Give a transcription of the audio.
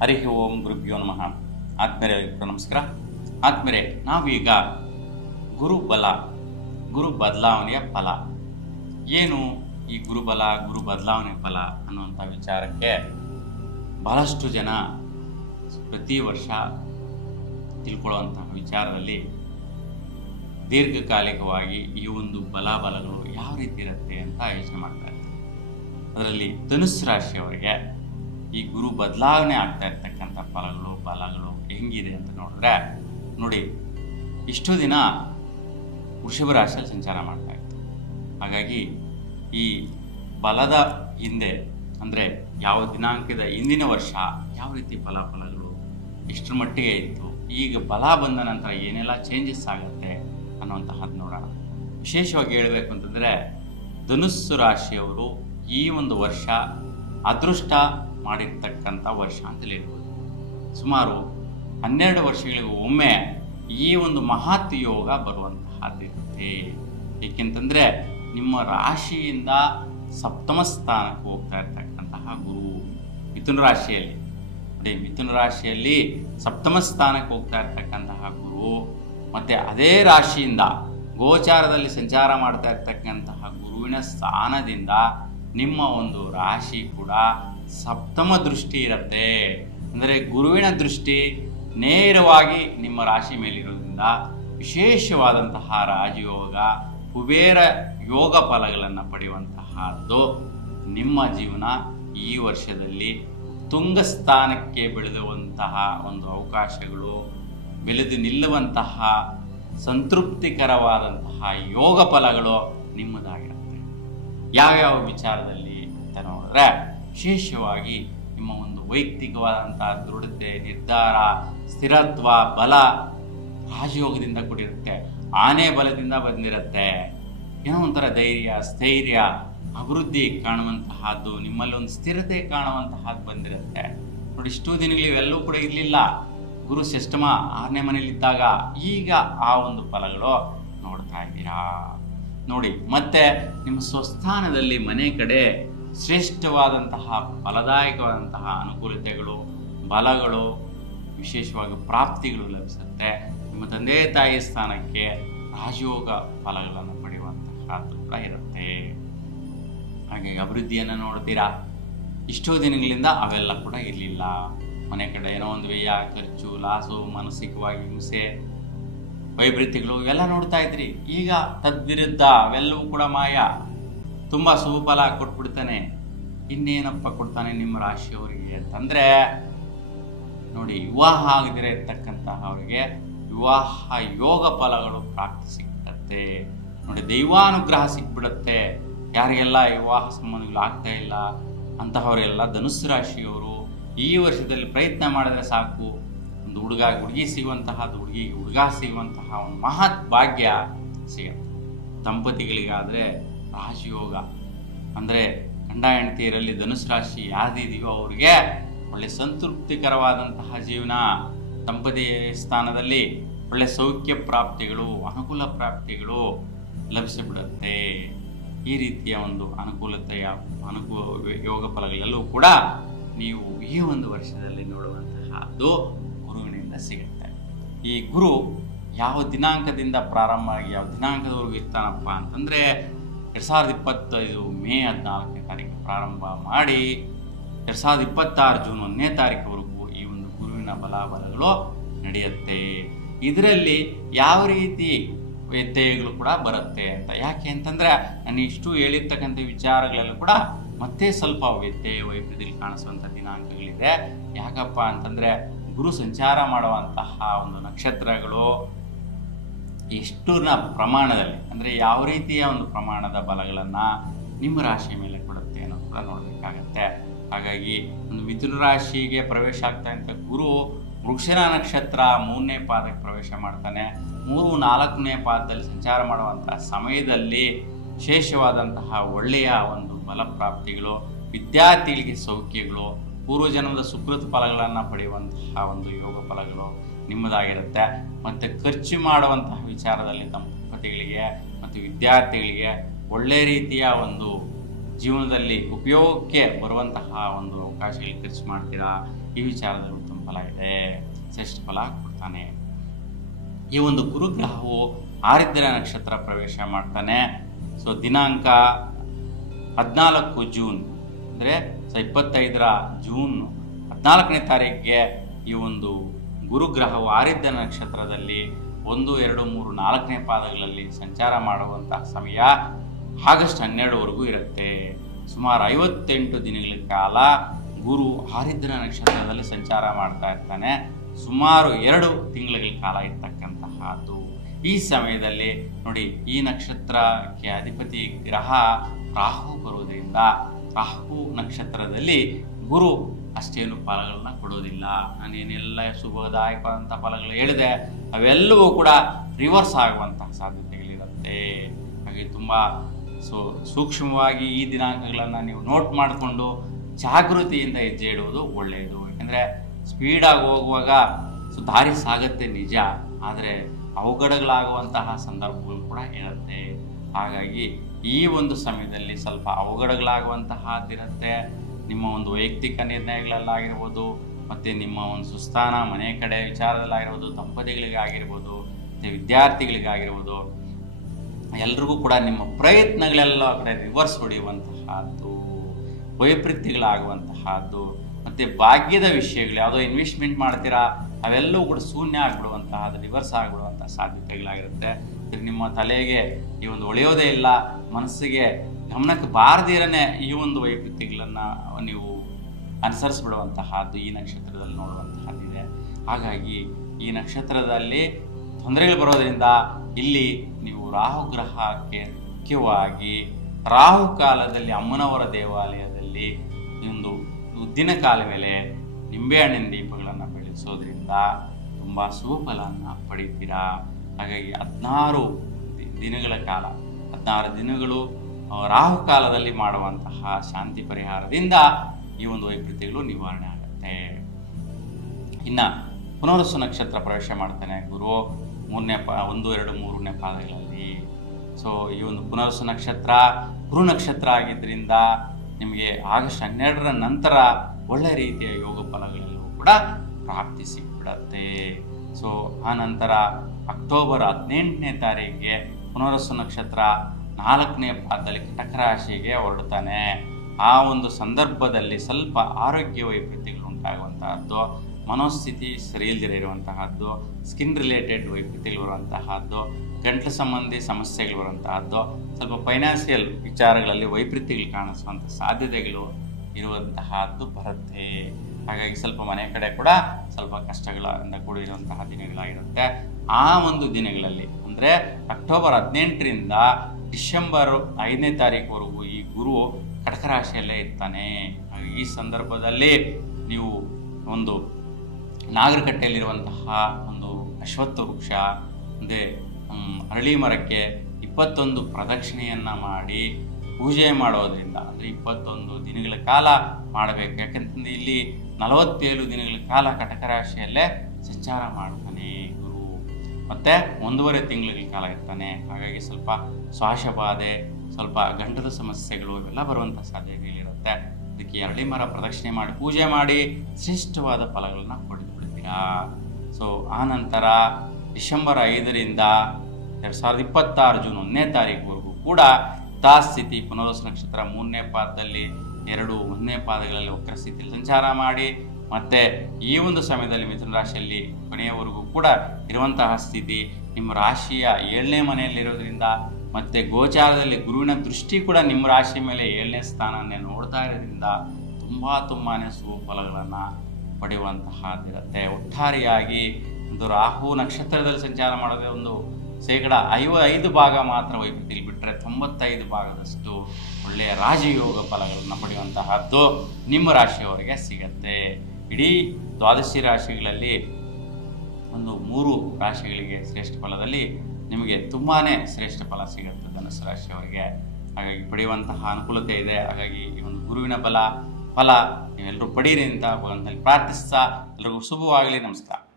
ಹರಿ ಓಂ ಗುರುಭ್ಯೋ ನಮಃ. ಆತ್ಮೀಯರೇ ನಮಸ್ಕಾರ. ಆತ್ಮೀಯರೇ, ನಾವೀಗ ಗುರುಬಲ, ಗುರು ಬದಲಾವಣೆಯ ಫಲ ಏನು, ಈ ಗುರುಬಲ, ಗುರು ಬದಲಾವಣೆ ಫಲ ಅನ್ನುವಂಥ ವಿಚಾರಕ್ಕೆ ಬಹಳಷ್ಟು ಜನ ಪ್ರತಿ ವರ್ಷ ತಿಳ್ಕೊಳ್ಳುವಂತಹ ವಿಚಾರದಲ್ಲಿ ದೀರ್ಘಕಾಲಿಕವಾಗಿ ಈ ಒಂದು ಬಲಗಳು ಯಾವ ರೀತಿ ಇರುತ್ತೆ ಅಂತ ಯೋಚನೆ ಮಾಡ್ತಾ ಇರ್ತಾರೆ. ಅದರಲ್ಲಿ ಧನುಸ್ಸು ರಾಶಿಯವರಿಗೆ ಈ ಗುರು ಬದಲಾವಣೆ ಆಗ್ತಾ ಇರ್ತಕ್ಕಂಥ ಬಲಗಳು ಹೆಂಗಿದೆ ಅಂತ ನೋಡಿದ್ರೆ, ನೋಡಿ, ಇಷ್ಟು ದಿನ ವೃಷಭ ರಾಶಿಯಲ್ಲಿ ಸಂಚಾರ ಮಾಡ್ತಾ ಇತ್ತು. ಹಾಗಾಗಿ ಈ ಬಲದ ಹಿಂದೆ ಅಂದರೆ ಯಾವ ದಿನಾಂಕದ ಹಿಂದಿನ ವರ್ಷ ಯಾವ ರೀತಿ ಫಲಾಫಲಗಳು ಎಷ್ಟರ ಮಟ್ಟಿಗೆ ಇತ್ತು, ಈಗ ಬಲ ಬಂದ ನಂತರ ಏನೆಲ್ಲ ಚೇಂಜಸ್ ಆಗುತ್ತೆ ಅನ್ನುವಂತಹದ್ದು ನೋಡೋಣ. ವಿಶೇಷವಾಗಿ ಹೇಳಬೇಕು ಅಂತಂದರೆ, ಧನುಸ್ಸು ರಾಶಿಯವರು ಈ ಒಂದು ವರ್ಷ ಅದೃಷ್ಟ ಮಾಡಿರ್ತಕ್ಕಂಥ ವರ್ಷ ಅಂತಲೇ ಹೇಳ್ಬೋದು. ಸುಮಾರು 12 ವರ್ಷಗಳಿಗೂ ಒಮ್ಮೆ ಈ ಒಂದು ಮಹತ್ ಯೋಗ ಬರುವಂತಹದ್ದಿರುತ್ತೆ. ಏಕೆಂತಂದರೆ ನಿಮ್ಮ ರಾಶಿಯಿಂದ ಸಪ್ತಮ ಸ್ಥಾನಕ್ಕೆ ಹೋಗ್ತಾ ಇರ್ತಕ್ಕಂತಹ ಗುರು ಮಿಥುನ ರಾಶಿಯಲ್ಲಿ, ನೋಡಿ, ಮಿಥುನ ರಾಶಿಯಲ್ಲಿ ಸಪ್ತಮ ಸ್ಥಾನಕ್ಕೆ ಹೋಗ್ತಾ ಇರ್ತಕ್ಕಂತಹ ಗುರು ಮತ್ತು ಅದೇ ರಾಶಿಯಿಂದ ಗೋಚಾರದಲ್ಲಿ ಸಂಚಾರ ಮಾಡ್ತಾ ಇರ್ತಕ್ಕಂತಹ ಗುರುವಿನ ಸ್ಥಾನದಿಂದ ನಿಮ್ಮ ಒಂದು ರಾಶಿ ಕೂಡ ಸಪ್ತಮ ದೃಷ್ಟಿ ಇರುತ್ತೆ. ಅಂದರೆ ಗುರುವಿನ ದೃಷ್ಟಿ ನೇರವಾಗಿ ನಿಮ್ಮ ರಾಶಿ ಮೇಲಿರೋದ್ರಿಂದ ವಿಶೇಷವಾದಂತಹ ರಾಜಯೋಗ, ಕುಬೇರ ಯೋಗ ಫಲಗಳನ್ನು ಪಡೆಯುವಂತಹದ್ದು ನಿಮ್ಮ ಜೀವನ ಈ ವರ್ಷದಲ್ಲಿ ತುಂಗ ಸ್ಥಾನಕ್ಕೆ ಬೆಳೆದುವಂತಹ ಒಂದು ಅವಕಾಶಗಳು, ಬೆಳೆದು ನಿಲ್ಲುವಂತಹ ಸಂತೃಪ್ತಿಕರವಾದಂತಹ ಯೋಗ ಫಲಗಳು ನಿಮ್ಮದಾಗಿರುತ್ತೆ. ಯಾವ್ಯಾವ ವಿಚಾರದಲ್ಲಿ ಅಂತ ನೋಡಿದ್ರೆ, ವಿಶೇಷವಾಗಿ ನಿಮ್ಮ ಒಂದು ವೈಯಕ್ತಿಕವಾದಂತಹ ದೃಢತೆ, ನಿರ್ಧಾರ, ಸ್ಥಿರತ್ವ, ಬಲ ರಾಜಯೋಗದಿಂದ ಕೂಡಿರುತ್ತೆ. ಆನೆ ಬಲದಿಂದ ಬಂದಿರುತ್ತೆ. ಏನೋ ಒಂಥರ ಧೈರ್ಯ, ಸ್ಥೈರ್ಯ, ಅಭಿವೃದ್ಧಿ ಕಾಣುವಂತಹದ್ದು, ನಿಮ್ಮಲ್ಲಿ ಒಂದು ಸ್ಥಿರತೆ ಕಾಣುವಂತಹದ್ದು ಬಂದಿರುತ್ತೆ. ನೋಡಿ, ಇಷ್ಟು ದಿನಗಳು ಇವೆಲ್ಲವೂ ಕೂಡ ಇರಲಿಲ್ಲ. ಗುರು ಷಷ್ಠಮ 6ನೇ ಮನೆಯಲ್ಲಿದ್ದಾಗ ಈಗ ಆ ಒಂದು ಫಲಗಳು ನೋಡ್ತಾ ಇದ್ದೀರಾ. ನೋಡಿ, ಮತ್ತೆ ನಿಮ್ಮ ಸ್ವಸ್ಥಾನದಲ್ಲಿ ಮನೆ ಕಡೆ ಶ್ರೇಷ್ಠವಾದಂತಹ ಫಲದಾಯಕವಾದಂತಹ ಅನುಕೂಲತೆಗಳು, ಬಲಗಳು, ವಿಶೇಷವಾಗಿ ಪ್ರಾಪ್ತಿಗಳು ಲಭಿಸುತ್ತೆ. ನಿಮ್ಮ ತಂದೆ ತಾಯಿ ಸ್ಥಾನಕ್ಕೆ ರಾಜಯೋಗ ಫಲಗಳನ್ನು ಪಡೆಯುವಂತಹದ್ದು ಕೂಡ ಇರುತ್ತೆ. ಹಾಗೆ ಅಭಿವೃದ್ಧಿಯನ್ನು ನೋಡ್ತೀರಾ. ಇಷ್ಟೋ ದಿನಗಳಿಂದ ಅವೆಲ್ಲ ಕೂಡ ಇರಲಿಲ್ಲ. ಮನೆ ಕಡೆ ಏನೋ ಒಂದು ವ್ಯಯ, ಖರ್ಚು, ಲಾಸು, ಮಾನಸಿಕವಾಗಿ ಹಿಂಸೆ, ವೈಪರೀತ್ಯಗಳು ಇವೆಲ್ಲ ನೋಡ್ತಾ ಇದ್ರಿ. ಈಗ ತದ್ವಿರುದ್ಧ ಅವೆಲ್ಲವೂ ಕೂಡ ಮಾಯ. ತುಂಬ ಶುಭಫಲ ಕೊಟ್ಬಿಡ್ತಾನೆ. ಇನ್ನೇನಪ್ಪ ಕೊಡ್ತಾನೆ ನಿಮ್ಮ ರಾಶಿಯವರಿಗೆ ಅಂತಂದರೆ, ನೋಡಿ, ವಿವಾಹ ಆಗದಿರೇ ಇರ್ತಕ್ಕಂತಹ ಅವರಿಗೆ ವಿವಾಹ ಯೋಗ ಫಲಗಳು ಪ್ರಾಪ್ತಿ ಸಿಗ್ಬಿಡತ್ತೆ. ನೋಡಿ, ದೈವಾನುಗ್ರಹ ಸಿಕ್ಬಿಡುತ್ತೆ. ಯಾರಿಗೆಲ್ಲ ವಿವಾಹ ಸಂಬಂಧಗಳು ಆಗ್ತಾ ಇಲ್ಲ ಅಂತಹವರೆಲ್ಲ ಧನುಸ್ಸು ರಾಶಿಯವರು ಈ ವರ್ಷದಲ್ಲಿ ಪ್ರಯತ್ನ ಮಾಡಿದ್ರೆ ಸಾಕು, ಒಂದು ಹುಡುಗಿ ಸಿಗುವಂತಹದ್ದು, ಹುಡುಗ ಸಿಗುವಂತಹ ಒಂದು ಮಹತ್ ಭಾಗ್ಯ ಸಿಗುತ್ತೆ. ದಂಪತಿಗಳಿಗಾದರೆ ರಾಜಯೋಗ ಅಂದರೆ ಗಂಡ ಹೆಂಡತಿಯರಲ್ಲಿ ಧನುಸ್ಸು ರಾಶಿ ಯಾರ್ದಿದೆಯೋ ಅವ್ರಿಗೆ ಒಳ್ಳೆ ಸಂತೃಪ್ತಿಕರವಾದಂತಹ ಜೀವನ, ದಂಪತಿ ಸ್ಥಾನದಲ್ಲಿ ಒಳ್ಳೆ ಸೌಖ್ಯ ಪ್ರಾಪ್ತಿಗಳು, ಅನುಕೂಲ ಪ್ರಾಪ್ತಿಗಳು ಲಭಿಸಿಬಿಡುತ್ತೆ. ಈ ರೀತಿಯ ಒಂದು ಅನುಕೂಲತೆಯ ಯೋಗ ಫಲಗಳೆಲ್ಲವೂ ಕೂಡ ನೀವು ಈ ಒಂದು ವರ್ಷದಲ್ಲಿ ನೋಡುವಂತಹದ್ದು ಗುರುವಿನಿಂದ ಸಿಗುತ್ತೆ. ಈ ಗುರು ಯಾವ ದಿನಾಂಕದಿಂದ ಪ್ರಾರಂಭ ಆಗಿ ಯಾವ ದಿನಾಂಕದವರೆಗೂ ಇರ್ತಾನಪ್ಪ ಅಂತಂದರೆ, 2025 ಮೇ 14ನೇ ತಾರೀಕು ಪ್ರಾರಂಭ ಮಾಡಿ 2026 ಜೂನ್ 1ನೇ ತಾರೀಕುವರೆಗೂ ಈ ಒಂದು ಗುರುವಿನ ಬಲಗಳು ನಡೆಯುತ್ತೆ. ಇದರಲ್ಲಿ ಯಾವ ರೀತಿ ವ್ಯತ್ಯಯಗಳು ಕೂಡ ಬರುತ್ತೆ ಅಂತ. ಯಾಕೆ ಅಂತಂದರೆ, ನಾನು ಇಷ್ಟು ಹೇಳಿರ್ತಕ್ಕಂಥ ವಿಚಾರಗಳಲ್ಲೂ ಕೂಡ ಮತ್ತೆ ಸ್ವಲ್ಪ ವ್ಯತ್ಯಯ ವೈಪರೀತ್ಯದಲ್ಲಿ ಕಾಣಿಸುವಂಥ ದಿನಾಂಕಗಳಿದೆ. ಯಾಕಪ್ಪ ಅಂತಂದರೆ, ಗುರು ಸಂಚಾರ ಮಾಡುವಂತಹ ಒಂದು ನಕ್ಷತ್ರಗಳು ಎಷ್ಟು ಪ್ರಮಾಣದಲ್ಲಿ, ಅಂದರೆ ಯಾವ ರೀತಿಯ ಒಂದು ಪ್ರಮಾಣದ ಬಲಗಳನ್ನು ನಿಮ್ಮ ರಾಶಿಯ ಮೇಲೆ ಕೊಡುತ್ತೆ ಅನ್ನೋದು ಕೂಡ ನೋಡಬೇಕಾಗತ್ತೆ. ಹಾಗಾಗಿ ಒಂದು ಮಿಥುನ ರಾಶಿಗೆ ಪ್ರವೇಶ ಆಗ್ತಾ ಇದ್ದ ಗುರು ವೃಷಭ ನಕ್ಷತ್ರ 3ನೇ ಪಾದಕ್ಕೆ ಪ್ರವೇಶ ಮಾಡ್ತಾನೆ. 3, 4ನೇ ಪಾದದಲ್ಲಿ ಸಂಚಾರ ಮಾಡುವಂತಹ ಸಮಯದಲ್ಲಿ ವಿಶೇಷವಾದಂತಹ ಒಳ್ಳೆಯ ಒಂದು ಫಲಪ್ರಾಪ್ತಿಗಳು, ವಿದ್ಯಾರ್ಥಿಗಳಿಗೆ ಸೌಖ್ಯಗಳು, ಪೂರ್ವಜನ್ಮದ ಸುಕೃತ ಫಲಗಳನ್ನು ಪಡೆಯುವಂತಹ ಒಂದು ಯೋಗ ಫಲಗಳು ನಿಮ್ಮದಾಗಿರುತ್ತೆ. ಮತ್ತು ಖರ್ಚು ಮಾಡುವಂತಹ ವಿಚಾರದಲ್ಲಿ ದಂಪತಿಗಳಿಗೆ ಮತ್ತು ವಿದ್ಯಾರ್ಥಿಗಳಿಗೆ ಒಳ್ಳೆ ರೀತಿಯ ಒಂದು ಜೀವನದಲ್ಲಿ ಉಪಯೋಗಕ್ಕೆ ಬರುವಂತಹ ಒಂದು ಅವಕಾಶಗಳಿಗೆ ಖರ್ಚು ಮಾಡ್ತೀರಾ. ಈ ವಿಚಾರದಲ್ಲಿ ಉತ್ತಮ ಫಲ ಇದೆ, ಶ್ರೇಷ್ಠ ಫಲ ಕೊಡ್ತಾನೆ. ಈ ಒಂದು ಗುರುಗ್ರಹವು ಆರಿದ್ರ ನಕ್ಷತ್ರ ಪ್ರವೇಶ ಮಾಡ್ತಾನೆ. ಸೊ ದಿನಾಂಕ 14 ಜೂನ್ ಅಂದರೆ 25ರ ಜೂನ್ 14ನೇ ತಾರೀಕಿಗೆ ಈ ಒಂದು ಗುರುಗ್ರಹವು ಆರಿದ್ರ ನಕ್ಷತ್ರದಲ್ಲಿ 1, 2, 3, 4ನೇ ಪಾದಗಳಲ್ಲಿ ಸಂಚಾರ ಮಾಡುವಂತಹ ಸಮಯ ಆಗಸ್ಟ್ 12ವರೆಗೂ ಇರುತ್ತೆ. ಸುಮಾರು 58 ದಿನಗಳ ಕಾಲ ಗುರು ಆರಿದ್ರ ನಕ್ಷತ್ರದಲ್ಲಿ ಸಂಚಾರ ಮಾಡ್ತಾ ಇರ್ತಾನೆ. ಸುಮಾರು 2 ತಿಂಗಳ ಕಾಲ ಇರ್ತಕ್ಕಂತಹದ್ದು. ಈ ಸಮಯದಲ್ಲಿ ನೋಡಿ, ಈ ನಕ್ಷತ್ರಕ್ಕೆ ಅಧಿಪತಿ ಗ್ರಹ ರಾಹು ಬರುವುದರಿಂದ ರಾಹು ನಕ್ಷತ್ರದಲ್ಲಿ ಗುರು ಅಷ್ಟೇನು ಫಲಗಳನ್ನ ಕೊಡೋದಿಲ್ಲ. ನಾನೇನೆಲ್ಲ ಶುಭದಾಯಕವಾದಂಥ ಫಲಗಳು ಹೇಳಿದೆ ಅವೆಲ್ಲವೂ ಕೂಡ ರಿವರ್ಸ್ ಆಗುವಂತಹ ಸಾಧ್ಯತೆಗಳಿರುತ್ತೆ. ಹಾಗೆ ತುಂಬ ಸೂಕ್ಷ್ಮವಾಗಿ ಈ ದಿನಾಂಕಗಳನ್ನು ನೀವು ನೋಟ್ ಮಾಡಿಕೊಂಡು ಜಾಗೃತಿಯಿಂದ ಹೆಜ್ಜೆ ಇಡುವುದು ಒಳ್ಳೆಯದು. ಯಾಕೆಂದರೆ ಸ್ಪೀಡಾಗಿ ಹೋಗುವಾಗ ದಾರಿ ಸಾಗತ್ತೆ ನಿಜ, ಆದರೆ ಅವಘಡಗಳಾಗುವಂತಹ ಸಂದರ್ಭಗಳು ಕೂಡ ಇರುತ್ತೆ. ಹಾಗಾಗಿ ಈ ಒಂದು ಸಮಯದಲ್ಲಿ ಸ್ವಲ್ಪ ಅವಘಡಗಳಾಗುವಂತಹದ್ದಿರುತ್ತೆ. ನಿಮ್ಮ ಒಂದು ವೈಯಕ್ತಿಕ ನಿರ್ಣಯಗಳಲ್ಲಾಗಿರ್ಬೋದು, ಮತ್ತು ನಿಮ್ಮ ಒಂದು ಸುಸ್ಥಾನ ಮನೆ ಕಡೆ ವಿಚಾರದಲ್ಲಾಗಿರ್ಬೋದು, ದಂಪತಿಗಳಿಗಾಗಿರ್ಬೋದು, ಮತ್ತು ವಿದ್ಯಾರ್ಥಿಗಳಿಗಾಗಿರ್ಬೋದು, ಎಲ್ರಿಗೂ ಕೂಡ ನಿಮ್ಮ ಪ್ರಯತ್ನಗಳೆಲ್ಲ ಕಡೆ ರಿವರ್ಸ್ ಹೊಡೆಯುವಂತಹದ್ದು, ವೈಪರೀತ್ಯಗಳಾಗುವಂತಹದ್ದು, ಮತ್ತು ಭಾಗ್ಯದ ವಿಷಯಗಳು ಯಾವುದೋ ಇನ್ವೆಸ್ಟ್ಮೆಂಟ್ ಮಾಡ್ತೀರಾ ಅವೆಲ್ಲವೂ ಕೂಡ ಶೂನ್ಯ ಆಗಿಬಿಡುವಂತಹದ್ದು, ರಿವರ್ಸ್ ಆಗಿಬಿಡುವಂತಹ ಸಾಧ್ಯತೆಗಳಾಗಿರುತ್ತೆ. ನಿಮ್ಮ ತಲೆಗೆ ಈ ಒಂದು ಒಳೆಯೋದೇ ಇಲ್ಲ, ಮನಸ್ಸಿಗೆ ಗಮನಕ್ಕೆ ಬಾರದಿರನೇ ಈ ಒಂದು ವೈಪರೀತ್ಯಗಳನ್ನು ನೀವು ಅನುಸರಿಸ್ಬಿಡುವಂತಹದ್ದು ಈ ನಕ್ಷತ್ರದಲ್ಲಿ ನೋಡುವಂತಹದ್ದಿದೆ. ಹಾಗಾಗಿ ಈ ನಕ್ಷತ್ರದಲ್ಲಿ ತೊಂದರೆಗಳು ಬರೋದ್ರಿಂದ ಇಲ್ಲಿ ನೀವು ರಾಹುಗ್ರಹಕ್ಕೆ ಮುಖ್ಯವಾಗಿ ರಾಹು ಕಾಲದಲ್ಲಿ ಅಮ್ಮನವರ ದೇವಾಲಯದಲ್ಲಿ ಒಂದು ಉದ್ದಿನ ಕಾಲ ಮೇಲೆ ನಿಂಬೆಹಣ್ಣಿನ ದೀಪಗಳನ್ನು ಬೆಳೆಸೋದ್ರಿಂದ ತುಂಬ ಶುಭಫಲವನ್ನು ಪಡಿತೀರಾ. ಹಾಗಾಗಿ 16 ದಿನಗಳ ಕಾಲ 16 ದಿನಗಳು ರಾಹು ಕಾಲದಲ್ಲಿ ಮಾಡುವಂತಹ ಶಾಂತಿ ಪರಿಹಾರದಿಂದ ಈ ಒಂದು ವೈಪರೀತ್ಯಗಳು ನಿವಾರಣೆ ಆಗುತ್ತೆ. ಇನ್ನು ಪುನರ್ವಸು ನಕ್ಷತ್ರ ಪ್ರವೇಶ ಮಾಡ್ತಾನೆ ಗುರು 1, 2, 3ನೇ ಪಾದಗಳಲ್ಲಿ. ಸೊ ಈ ಒಂದು ಪುನರ್ವಸು ನಕ್ಷತ್ರ ಗುರು ನಕ್ಷತ್ರ ಆಗಿದ್ದರಿಂದ ನಿಮಗೆ ಆಗಸ್ಟ್ 12ರ ನಂತರ ಒಳ್ಳೆ ರೀತಿಯ ಯೋಗ ಫಲಗಳೆಲ್ಲವೂ ಕೂಡ ಪ್ರಾಪ್ತಿ ಸಿಕ್ಬಿಡತ್ತೆ. ಸೊ ಆ ನಂತರ ಅಕ್ಟೋಬರ್ 18ನೇ ತಾರೀಕಿಗೆ ಪುನರ್ವಸು ನಕ್ಷತ್ರ 4ನೇ ಪಾದದಲ್ಲಿ ಕಟಕ ರಾಶಿಗೆ ಹೊರಡ್ತಾನೆ. ಆ ಒಂದು ಸಂದರ್ಭದಲ್ಲಿ ಸ್ವಲ್ಪ ಆರೋಗ್ಯ ವೈಪರೀತ್ಯಗಳು ಉಂಟಾಗುವಂತಹದ್ದು, ಮನೋಸ್ಥಿತಿ ಸರಿ ಇಲ್ಲದೆ ಇರುವಂತಹದ್ದು, ಸ್ಕಿನ್ ರಿಲೇಟೆಡ್ ವೈಪರೀತ್ಯಗಳು ಬರುವಂತಹದ್ದು, ಗಂಟಲು ಸಂಬಂಧಿ ಸಮಸ್ಯೆಗಳು ಬರುವಂತಹದ್ದು, ಸ್ವಲ್ಪ ಫೈನಾನ್ಷಿಯಲ್ ವಿಚಾರಗಳಲ್ಲಿ ವೈಪರೀತ್ಯಗಳು ಕಾಣಿಸುವಂಥ ಸಾಧ್ಯತೆಗಳು ಇರುವಂತಹದ್ದು ಬರುತ್ತೆ. ಹಾಗಾಗಿ ಸ್ವಲ್ಪ ಮನೆ ಕಡೆ ಕೂಡ ಸ್ವಲ್ಪ ಕಷ್ಟಗಳಿಂದ ಕೂಡಿರುವಂತಹ ದಿನಗಳಾಗಿರುತ್ತೆ. ಆ ಒಂದು ದಿನಗಳಲ್ಲಿ ಅಂದರೆ ಅಕ್ಟೋಬರ್ 18ರಿಂದ ಡಿಸೆಂಬರ್ 5ನೇ ತಾರೀಕುವರೆಗೂ ಈ ಗುರು ಕಟಕ ರಾಶಿಯಲ್ಲೇ ಇರ್ತಾನೆ. ಈ ಸಂದರ್ಭದಲ್ಲಿ ನೀವು ಒಂದು ನಾಗರಕಟ್ಟೆಯಲ್ಲಿರುವಂತಹ ಒಂದು ಅಶ್ವತ್ಥ ವೃಕ್ಷ ಅಂದರೆ ಅರಳಿ ಮರಕ್ಕೆ 21 ಪ್ರದಕ್ಷಿಣೆಯನ್ನು ಮಾಡಿ ಪೂಜೆ ಮಾಡೋದ್ರಿಂದ, ಅಂದರೆ 21 ದಿನಗಳ ಕಾಲ ಮಾಡಬೇಕು. ಯಾಕಂತಂದ್ರೆ ಇಲ್ಲಿ 47 ದಿನಗಳ ಕಾಲ ಕಟಕ ರಾಶಿಯಲ್ಲೇ ಸಂಚಾರ ಮಾಡ್ತಾನೆ ಗುರು, ಮತ್ತು 1.5 ತಿಂಗಳ ಕಾಲ ಇರ್ತಾನೆ. ಹಾಗಾಗಿ ಸ್ವಲ್ಪ ಶ್ವಾಸಬಾಧೆ, ಸ್ವಲ್ಪ ಗಂಟಲು ಸಮಸ್ಯೆಗಳು ಇವೆಲ್ಲ ಬರುವಂಥ ಸಾಧ್ಯತೆಗಳಿರುತ್ತೆ. ಅದಕ್ಕೆ ಅರಳಿ ಮರ ಪ್ರದಕ್ಷಿಣೆ ಮಾಡಿ ಪೂಜೆ ಮಾಡಿ ಶ್ರೇಷ್ಠವಾದ ಫಲಗಳನ್ನ ಪಡೆದುಬಿಡ್ತೀರಾ. ಸೊ ಆ ನಂತರ ಡಿಸೆಂಬರ್ 5ರಿಂದ 2026 ಜೂನ್ 1ನೇ ತಾರೀಕುವರೆಗೂ ಕೂಡ ಸ್ಥಿತಿ ಪುನರ್ವಸು ನಕ್ಷತ್ರ 3ನೇ ಪಾದದಲ್ಲಿ 1ನೇ ಪಾದಗಳಲ್ಲಿ ವಕ್ರ ಸ್ಥಿತಿಯಲ್ಲಿ ಸಂಚಾರ ಮಾಡಿ, ಮತ್ತೆ ಈ ಒಂದು ಸಮಯದಲ್ಲಿ ಮಿಥುನ ರಾಶಿಯಲ್ಲಿ ಕೊನೆಯವರೆಗೂ ಕೂಡ ಇರುವಂತಹ ಸ್ಥಿತಿ ನಿಮ್ಮ ರಾಶಿಯ 7ನೇ ಮನೆಯಲ್ಲಿರೋದ್ರಿಂದ, ಮತ್ತೆ ಗೋಚಾರದಲ್ಲಿ ಗುರುವಿನ ದೃಷ್ಟಿ ಕೂಡ ನಿಮ್ಮ ರಾಶಿ ಮೇಲೆ 7ನೇ ಸ್ಥಾನವನ್ನೇ ನೋಡ್ತಾ ಇರೋದ್ರಿಂದ ತುಂಬಾ ಶುಭ ಫಲಗಳನ್ನು ಪಡೆಯುವಂತಹದ್ದಿರುತ್ತೆ. ಒಟ್ಟಾರೆಯಾಗಿ ಒಂದು ರಾಹು ನಕ್ಷತ್ರದಲ್ಲಿ ಸಂಚಾರ ಮಾಡೋದೇ ಒಂದು 5% ಭಾಗ ಮಾತ್ರ ವೈಪರೀತ್ಯದಲ್ಲಿ ಬಿಟ್ಟರೆ 95 ಭಾಗದಷ್ಟು ಒಳ್ಳೆಯ ರಾಜಯೋಗ ಫಲಗಳನ್ನು ಪಡೆಯುವಂತಹದ್ದು ನಿಮ್ಮ ರಾಶಿಯವರಿಗೆ ಸಿಗತ್ತೆ. ಇಡೀ 12 ರಾಶಿಗಳಲ್ಲಿ ಒಂದು 3 ರಾಶಿಗಳಿಗೆ ಶ್ರೇಷ್ಠ ಫಲದಲ್ಲಿ ನಿಮಗೆ ತುಂಬಾ ಶ್ರೇಷ್ಠ ಫಲ ಸಿಗುತ್ತೆ ಧನುಸ್ಸು ರಾಶಿಯವರಿಗೆ. ಹಾಗಾಗಿ ಪಡೆಯುವಂತಹ ಅನುಕೂಲತೆ ಇದೆ. ಹಾಗಾಗಿ ಈ ಒಂದು ಗುರುವಿನ ಫಲ ನೀವೆಲ್ಲರೂ ಪಡೀರಿ ಅಂತ ಭಗವಂತನಲ್ಲಿ ಪ್ರಾರ್ಥಿಸ್ತಾ ಎಲ್ರಿಗೂ ಶುಭವಾಗಲಿ. ನಮಸ್ಕಾರ.